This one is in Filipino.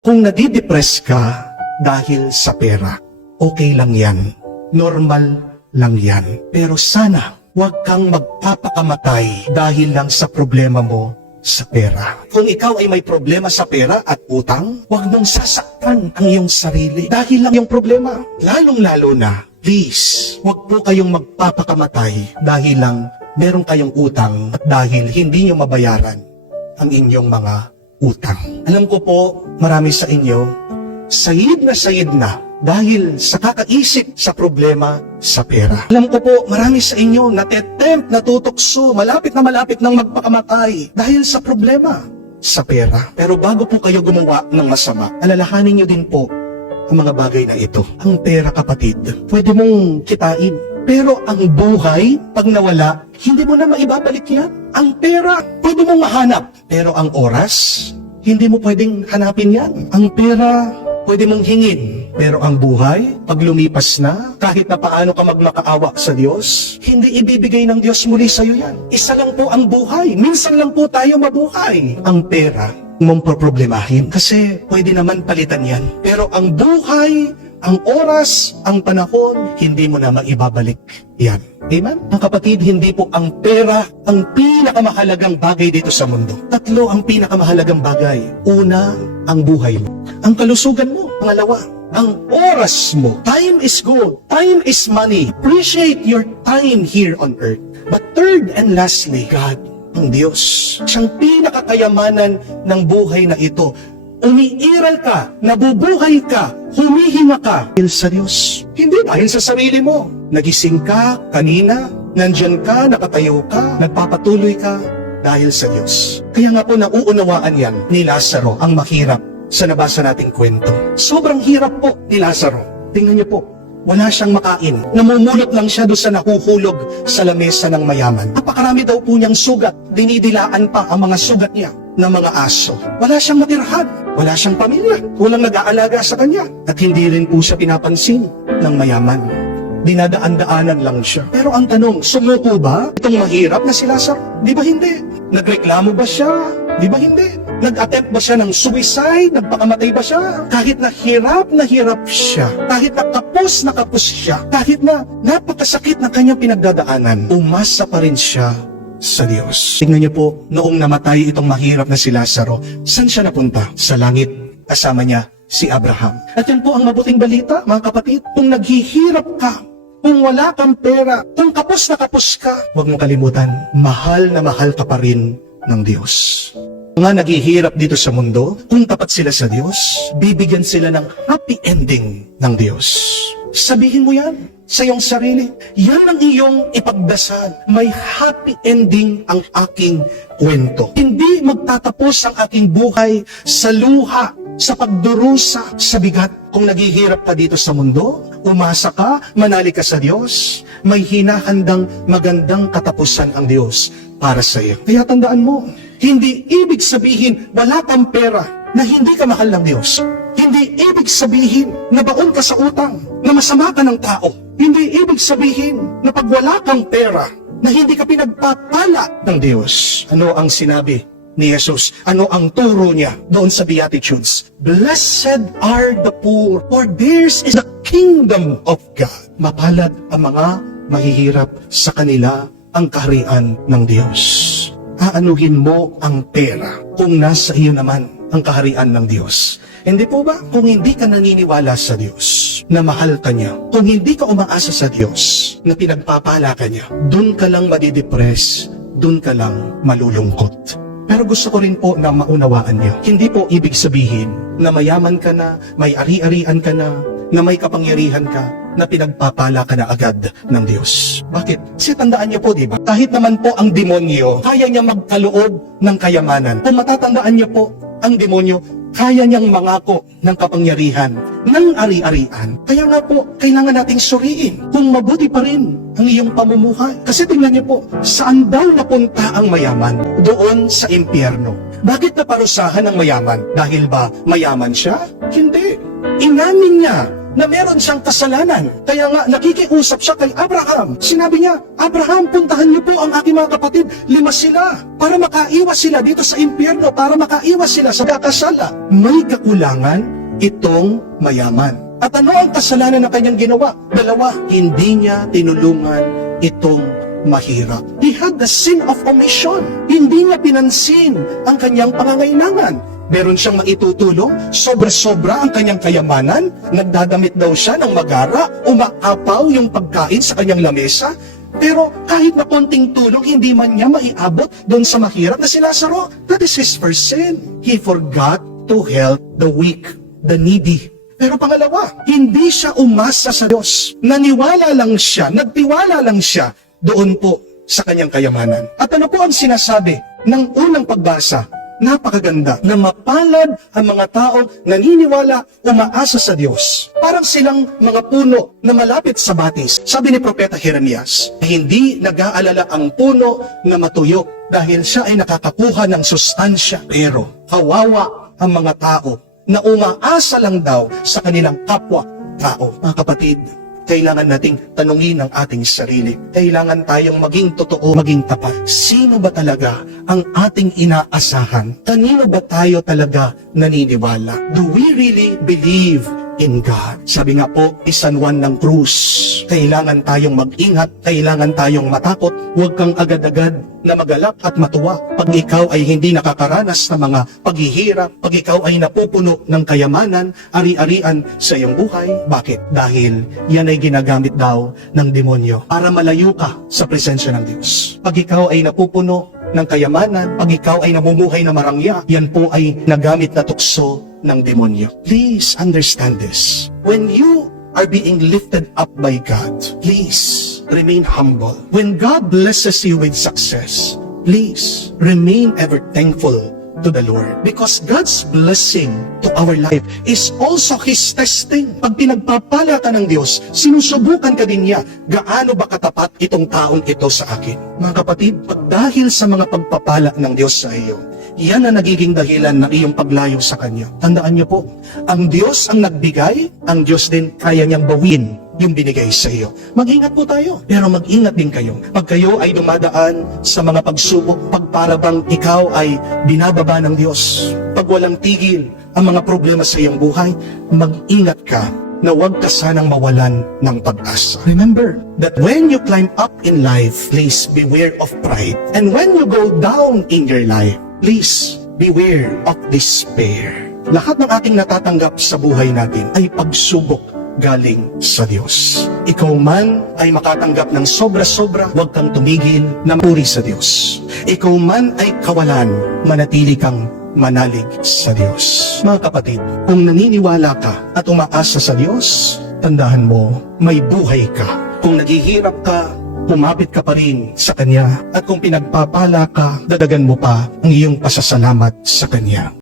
Kung nadidepress ka dahil sa pera, okay lang yan. Normal lang yan. Pero sana, huwag kang magpapakamatay dahil lang sa problema mo sa pera. Kung ikaw ay may problema sa pera at utang, huwag mong sasaktan ang iyong sarili dahil lang yung problema. Lalong-lalo na, please, huwag po kayong magpapakamatay dahil lang meron kayong utang at dahil hindi nyo mabayaran ang inyong mga utang. Alam ko po, marami sa inyo, sayid na dahil sa kakaisip sa problema sa pera. Alam ko po, marami sa inyo natetempt, natutokso, malapit na nang magpakamatay dahil sa problema sa pera. Pero bago po kayo gumawa ng masama, alalahanin nyo din po ang mga bagay na ito. Ang pera, kapatid, pwede mong kitain. Pero ang buhay, pag nawala, hindi mo na maibabalik yan. Ang pera, pwede mong mahanap. Pero ang oras, hindi mo pwedeng hanapin yan. Ang pera, pwede mong hingin. Pero ang buhay, pag lumipas na, kahit na paano ka magmakaawa sa Diyos, hindi ibibigay ng Diyos muli sa'yo yan. Isa lang po ang buhay. Minsan lang po tayo mabuhay. Ang pera, mong problemahin kasi pwede naman palitan yan. Pero ang buhay, ang oras, ang panahon, hindi mo na maibabalik yan. Amen? Mga kapatid, hindi po ang pera ang pinakamahalagang bagay dito sa mundo. Tatlo ang pinakamahalagang bagay. Una, ang buhay mo. Ang kalusugan mo. Pangalawa, ang oras mo. Time is gold. Time is money. Appreciate your time here on earth. But third and lastly, God, ang Diyos. Siyang pinakakayamanan ng buhay na ito. Umiiral ka, nabubuhay ka, humihinga ka dahil sa Diyos. Hindi dahil sa sarili mo. Nagising ka kanina, nandyan ka, nakatayo ka, nagpapatuloy ka dahil sa Diyos. Kaya nga po nauunawaan yan ni Lazaro, ang mahirap sa nabasa nating kwento. Sobrang hirap po ni Lazaro. Tingnan niyo po, wala siyang makain. Namumulot lang siya doon sa nahuhulog sa lamesa ng mayaman. Napakarami daw po niyang sugat. Dinidilaan pa ang mga sugat niya ng mga aso. Wala siyang matirhan. Wala siyang pamilya. Walang nag-aalaga sa kanya. At hindi rin po siya pinapansin ng mayaman. Dinadaan-daanan lang siya. Pero ang tanong, sumuko ba itong mahirap na si Lazaro? Di ba hindi? Nagreklamo ba siya? Di ba hindi? Nag-attempt ba siya ng suicide? Nagpakamatay ba siya? Kahit na hirap siya, kahit na kapos siya, kahit na napakasakit na kanyang pinagdadaanan, umasa pa rin siya sa Diyos. Tingnan niyo po, noong namatay itong mahirap na si Lazaro, saan siya napunta? Sa langit, kasama niya si Abraham. At yan po ang mabuting balita, mga kapatid. Kung naghihirap ka, kung wala kang pera, kung kapos na kapos ka, huwag mong kalimutan, mahal na mahal ka pa rin ng Diyos. Mga naghihirap dito sa mundo, kung tapat sila sa Diyos, bibigyan sila ng happy ending ng Diyos. Sabihin mo yan sa iyong sarili. Yan ang iyong ipagdasal. May happy ending ang aking kwento. Hindi magtatapos ang aking buhay sa luha, sa pagdurusa, sa bigat. Kung naghihirap ka dito sa mundo, umasa ka, manali ka sa Diyos, may hinahandang magandang katapusan ang Diyos para sa iyo. Kaya tandaan mo, hindi ibig sabihin wala kang pera na hindi ka mahal ng Diyos. Hindi ibig sabihin na baon ka sa utang, na masama ka ng tao. Hindi ibig sabihin na pag wala kang pera na hindi ka pinagpapala ng Diyos. Ano ang sinabi ni Jesus? Ano ang turo niya doon sa Beatitudes? Blessed are the poor, for theirs is the kingdom of God. Mapalad ang mga mahihirap, sa kanila ang kaharian ng Diyos. Aanuhin mo ang pera kung nasa iyo naman ang kaharian ng Diyos. Hindi po ba? Kung hindi ka naniniwala sa Diyos, na mahal ka niya, kung hindi ka umaasa sa Diyos, na pinagpapala ka niya, dun ka lang madidepress, dun ka lang malulungkot. Pero gusto ko rin po na maunawaan niyo, hindi po ibig sabihin na mayaman ka na, may ari-arian ka na may kapangyarihan ka, na pinagpapala ka na agad ng Diyos. Bakit? Kasi tandaan niyo po, di ba? Kahit naman po ang demonyo, kaya niya magkaloob ng kayamanan. Kung matatandaan niyo po, ang demonyo, kaya niyang mangako ng kapangyarihan, ng ari-arian. Kaya nga po, kailangan nating suriin kung mabuti pa rin ang iyong pamumuhay. Kasi tingnan niyo po, saan daw napunta ang mayaman? Doon sa impyerno. Bakit naparusahan ang mayaman? Dahil ba mayaman siya? Hindi. Inamin niya na meron siyang kasalanan. Kaya nga, nakikiusap siya kay Abraham. Sinabi niya, Abraham, puntahan niyo po ang aking mga kapatid. 5 sila. Para makaiwas sila dito sa impyerno. Para makaiwas sila sa kakasala. May kakulangan itong mayaman. At ano ang kasalanan na kanyang ginawa? 2, hindi niya tinulungan itong mahirap. He had the sin of omission. Hindi niya pinansin ang kanyang pangangailangan. Meron siyang maitutulong, sobra-sobra ang kanyang kayamanan, nagdadamit daw siya ng magara, umaapaw yung pagkain sa kanyang lamesa, pero kahit na konting tulong, hindi man niya maiabot doon sa mahirap na si Lazaro. That is his first sin. He forgot to help the weak, the needy. Pero pangalawa, hindi siya umasa sa Diyos. Naniwala lang siya, nagtiwala lang siya doon po sa kanyang kayamanan. At ano po ang sinasabi ng unang pagbasa? Napakaganda na mapalad ang mga taong naniniwala, umaasa sa Diyos. Parang silang mga puno na malapit sa batis. Sabi ni Propeta Jeremias, hindi nag-aalala ang puno na matuyo dahil siya ay nakakakuha ng sustansya. Pero kawawa ang mga tao na umaasa lang daw sa kanilang kapwa-tao. Mga kapatid, kailangan nating tanungin ang ating sarili. Kailangan tayong maging totoo, maging tapat. Sino ba talaga ang ating inaasahan? Kanino ba tayo talaga naniniwala? Do we really believe in God? Sabi nga po, San Juan ng Cruz, kailangan tayong mag-ingat, kailangan tayong matakot, huwag kang agad-agad na magalak at matuwa pag ikaw ay hindi nakakaranas ng mga paghihirap, pag ikaw ay napupuno ng kayamanan, ari-arian sa iyong buhay. Bakit? Dahil yan ay ginagamit daw ng demonyo para malayo ka sa presensya ng Diyos. Pag ikaw ay napupuno ng kayamanan, pag ikaw ay namumuhay na marangya, yan po ay nagamit na tukso ng demonyo. Please understand this. When you are being lifted up by God, please remain humble. When God blesses you with success, please remain ever thankful to the Lord. Because God's blessing to our life is also His testing. Pag pinagpapala ka ng Diyos, sinusubukan ka din niya, gaano ba katapat itong taong ito sa akin? Mga kapatid, dahil sa mga pagpapala ng Diyos sa iyo, yan ang nagiging dahilan ng iyong paglayo sa Kanya. Tandaan niyo po, ang Diyos ang nagbigay, ang Diyos din kaya niyang bawin yung binigay sa iyo. Mag-ingat po tayo, pero mag-ingat din kayo. Pag kayo ay dumadaan sa mga pagsubok, pag para bang ikaw ay binababa ng Diyos, pag walang tigil ang mga problema sa iyong buhay, mag-ingat ka na huwag ka sanang mawalan ng pag-asa. Remember that when you climb up in life, please beware of pride. And when you go down in your life, please beware of despair. Lahat ng ating natatanggap sa buhay natin ay pagsubok galing sa Diyos. Ikaw man ay makatanggap ng sobra-sobra, huwag kang tumigil na puri sa Diyos. Ikaw man ay kawalan, manatili kang manalig sa Diyos. Mga kapatid, kung naniniwala ka at umaasa sa Diyos, tandaan mo, may buhay ka. Kung naghihirap ka, kumapit ka pa rin sa Kanya. At kung pinagpapala ka, dadagan mo pa ang iyong pasasalamat sa Kanya.